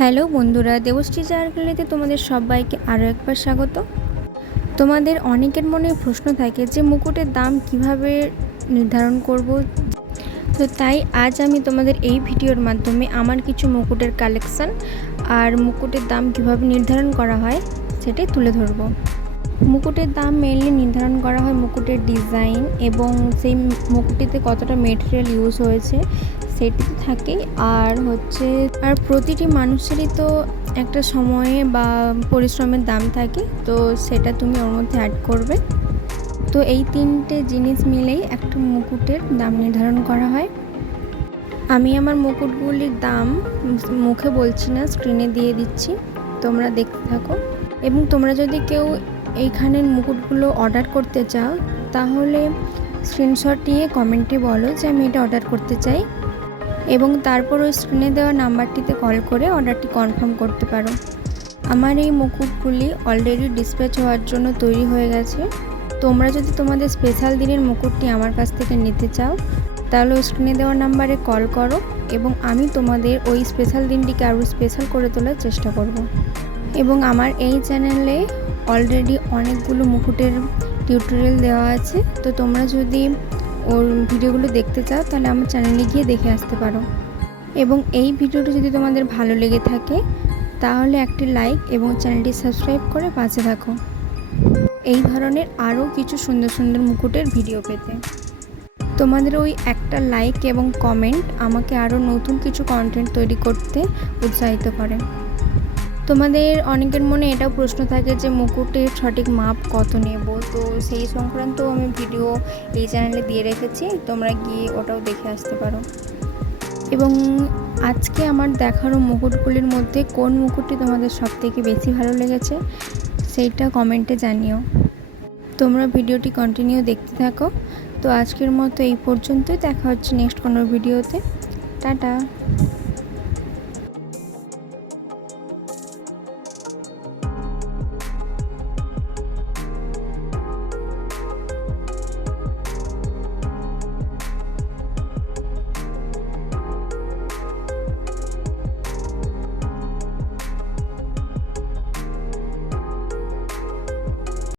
Hello বন্ধুরা, দেবশ্রী জার্গালিতে তোমাদের সবাইকে আরও একবার স্বাগত। তোমাদের অনেকের মনে প্রশ্ন থাকে যে মুকুটের দাম কিভাবে নির্ধারণ করব। তো তাই আজ আমি তোমাদের এই ভিডিওর মাধ্যমে আমার কিছু মুকুটের কালেকশান আর মুকুটের দাম কিভাবে নির্ধারণ করা হয় সেটাই তুলে ধরব। মুকুটের দাম মেনলি নির্ধারণ করা হয় মুকুটের ডিজাইন এবং সেই মুকুটিতে কতটা মেটেরিয়াল ইউজ হয়েছে সেটি তো থাকেই। আর প্রতিটি মানুষেরই তো একটা সময়ে বা পরিশ্রমের দাম থাকে, তো সেটা তুমি ওর মধ্যে অ্যাড করবে। তো এই তিনটে জিনিস মিলেই একটা মুকুটের দাম নির্ধারণ করা হয়। আমি আমার মুকুটগুলির দাম মুখে বলছি না, স্ক্রিনে দিয়ে দিচ্ছি, তোমরা দেখতে থাকো। এবং তোমরা যদি কেউ এইখানের মুকুটগুলো অর্ডার করতে চাও তাহলে স্ক্রিনশট নিয়ে কমেন্টে বলো যে আমি এটা অর্ডার করতে চাই, এবং তারপর ওই স্ক্রিনে দেওয়া নাম্বারটিতে কল করে অর্ডারটি কনফার্ম করতে পারো। আমার এই মুকুটগুলি অলরেডি ডিসপ্যাচ হওয়ার জন্য তৈরি হয়ে গেছে। তোমরা যদি তোমাদের স্পেশাল দিনের মুকুটটি আমার কাছ থেকে নিতে চাও তাহলে ওই স্ক্রিনে দেওয়া নাম্বারে কল করো এবং আমি তোমাদের ওই স্পেশাল দিনটিকে আরও স্পেশাল করে তোলার চেষ্টা করব। এবং আমার এই চ্যানেলে অলরেডি অনেকগুলো মুকুটের টিউটোরিয়াল দেওয়া আছে, তো তোমরা যদি ওর ভিডিওগুলো দেখতে চাও তাহলে আমার চ্যানেলে গিয়ে দেখে আসতে পারো। এবং এই ভিডিওটি যদি তোমাদের ভালো লেগে থাকে তাহলে একটি লাইক এবং চ্যানেলটি সাবস্ক্রাইব করে পাশে থাকো এই ধরনের আরও কিছু সুন্দর সুন্দর মুকুটের ভিডিও পেতে। তোমাদের ওই একটা লাইক এবং কমেন্ট আমাকে আরও নতুন কিছু কন্টেন্ট তৈরি করতে উৎসাহিত করে। তোমাদের অনেকের মনে এটাও প্রশ্ন থাকে যে মুকুটের সঠিক মাপ কত নেব, তো সেই সংক্রান্ত আমি ভিডিও এই চ্যানেলে দিয়ে রেখেছি, তোমরা গিয়ে ওটাও দেখে আসতে পারো। এবং আজকে আমার দেখানো মুকুটগুলির মধ্যে কোন মুকুটটি তোমাদের সবথেকে বেশি ভালো লেগেছে সেইটা কমেন্টে জানিও। তোমরা ভিডিওটি কন্টিনিউ দেখতে থাকো। তো আজকের মতো এই পর্যন্তই, দেখা হচ্ছে নেক্সট কোনো ভিডিওতে। টাটা।